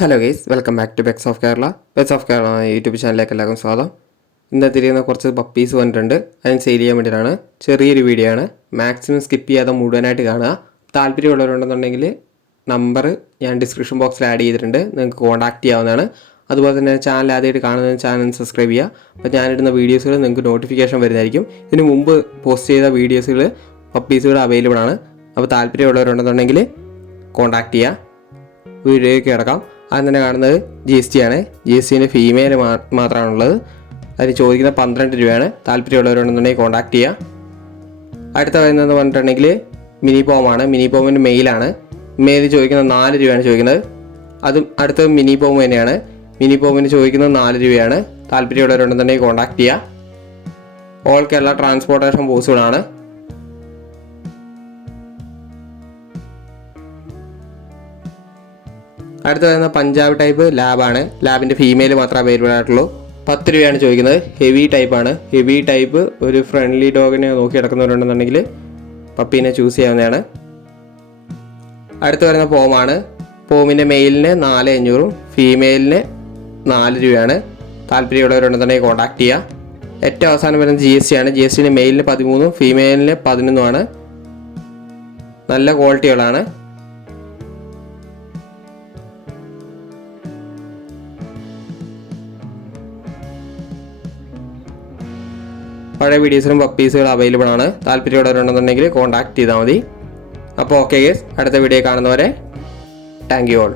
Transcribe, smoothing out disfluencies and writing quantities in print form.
Hello guys, welcome back to pets of Kerala. Pets of Kerala YouTube ചാനലിലേക്ക് എല്ലാവർക്കും സ്വാഗതം. ഇന്ന് തിരിയുന്ന കുറച്ച് പപ്പീസ് വന്നിട്ടുണ്ട്. അതിന് സെയിൽ ചെയ്യാൻ വേണ്ടിയിട്ടാണ്. ചെറിയൊരു വീഡിയോ ആണ്. മാക്സിമം സ്കിപ്പ് ചെയ്യാതെ മുഴുവനായിട്ട് കാണുക. താല്പര്യമുള്ളവരുണ്ടെന്നുണ്ടെങ്കിൽ നമ്പർ ഞാൻ ഡിസ്ക്രിപ്ഷൻ ബോക്സിൽ ആഡ് ചെയ്തിട്ടുണ്ട്. നിങ്ങൾക്ക് കോൺടാക്ട് ചെയ്യാവുന്നതാണ്. അതുപോലെ തന്നെ ചാനൽ ആദ്യമായിട്ട് കാണുന്ന ചാനൽ സബ്സ്ക്രൈബ് ചെയ്യുക. അപ്പോൾ ഞാനിടുന്ന വീഡിയോസുകൾ നിങ്ങൾക്ക് നോട്ടിഫിക്കേഷൻ വരുന്നതായിരിക്കും. ഇതിന് മുമ്പ് പോസ്റ്റ് ചെയ്ത വീഡിയോസുകൾ പപ്പീസുകൾ അവൈലബിൾ ആണ്. അപ്പോൾ താല്പര്യമുള്ളവരുണ്ടെന്നുണ്ടെങ്കിൽ കോൺടാക്ട് ചെയ്യുക. വീഡിയോയ്ക്ക് കിടക്കാം. ആദ്യം തന്നെ കാണുന്നത് GST ആണ്. GSTൻ്റെ ഫീമെയിൽ മാത്രമാണുള്ളത്. അതിന് ചോദിക്കുന്ന 12 രൂപയാണ്. താല്പര്യമുള്ളവരുണ്ടെന്നുണ്ടെങ്കിൽ കോൺടാക്ട് ചെയ്യുക. അടുത്ത വരുന്നതെന്ന് പറഞ്ഞിട്ടുണ്ടെങ്കിൽ മിനി പോമാണ്. മിനി പോമിൻ്റെ മെയിലാണ്. മെയിൽ ചോദിക്കുന്നത് 4 രൂപയാണ് ചോദിക്കുന്നത്. അതും അടുത്ത മിനി പോം തന്നെയാണ്. മിനി പോമിന് ചോദിക്കുന്നത് 4 രൂപയാണ്. താല്പര്യമുള്ളവരുണ്ടെന്നുണ്ടെങ്കിൽ കോൺടാക്ട് ചെയ്യുക. ഓൾ കേരള ട്രാൻസ്പോർട്ടേഷൻ പോസിബിളാണ്. അടുത്ത വരുന്ന പഞ്ചാബ് ടൈപ്പ് ലാബാണ്. ലാബിൻ്റെ ഫീമെയിൽ മാത്രമേ അവൈലബിൾ ആയിട്ടുള്ളൂ. 10 രൂപയാണ് ചോദിക്കുന്നത്. ഹെവി ടൈപ്പാണ്. ഹെവി ടൈപ്പ് ഒരു ഫ്രണ്ട്ലി ഡോഗിനെ നോക്കി കിടക്കുന്നവരുണ്ടെന്നുണ്ടെങ്കിൽ പപ്പീനെ ചൂസ് ചെയ്യാവുന്നതാണ്. അടുത്ത് വരുന്ന പോമാണ്. പോമിൻ്റെ മെയിലിന് 4500, ഫീമെയിലിന് 4 രൂപയാണ്. താല്പര്യമുള്ളവരുണ്ടെന്നുണ്ടെങ്കിൽ കോൺടാക്ട് ചെയ്യുക. ഏറ്റവും അവസാനം വരുന്നത് GST ആണ്. GSTൻ്റെ മെയിലിന് 13, ഫീമെയിലിന് 11 നല്ല ക്വാളിറ്റികളാണ്. പഴയ വീഡിയോസിലും പപ്പീസുകൾ അവൈലബിൾ ആണ്. താല്പര്യമുള്ളവരുണ്ടെന്നുണ്ടെങ്കിൽ കോൺടാക്ട് ചെയ്താൽ മതി. അപ്പോൾ ഓക്കെ ഗൈസ്, അടുത്ത വീഡിയോ കാണുന്നവരെ താങ്ക് യു ഓൾ.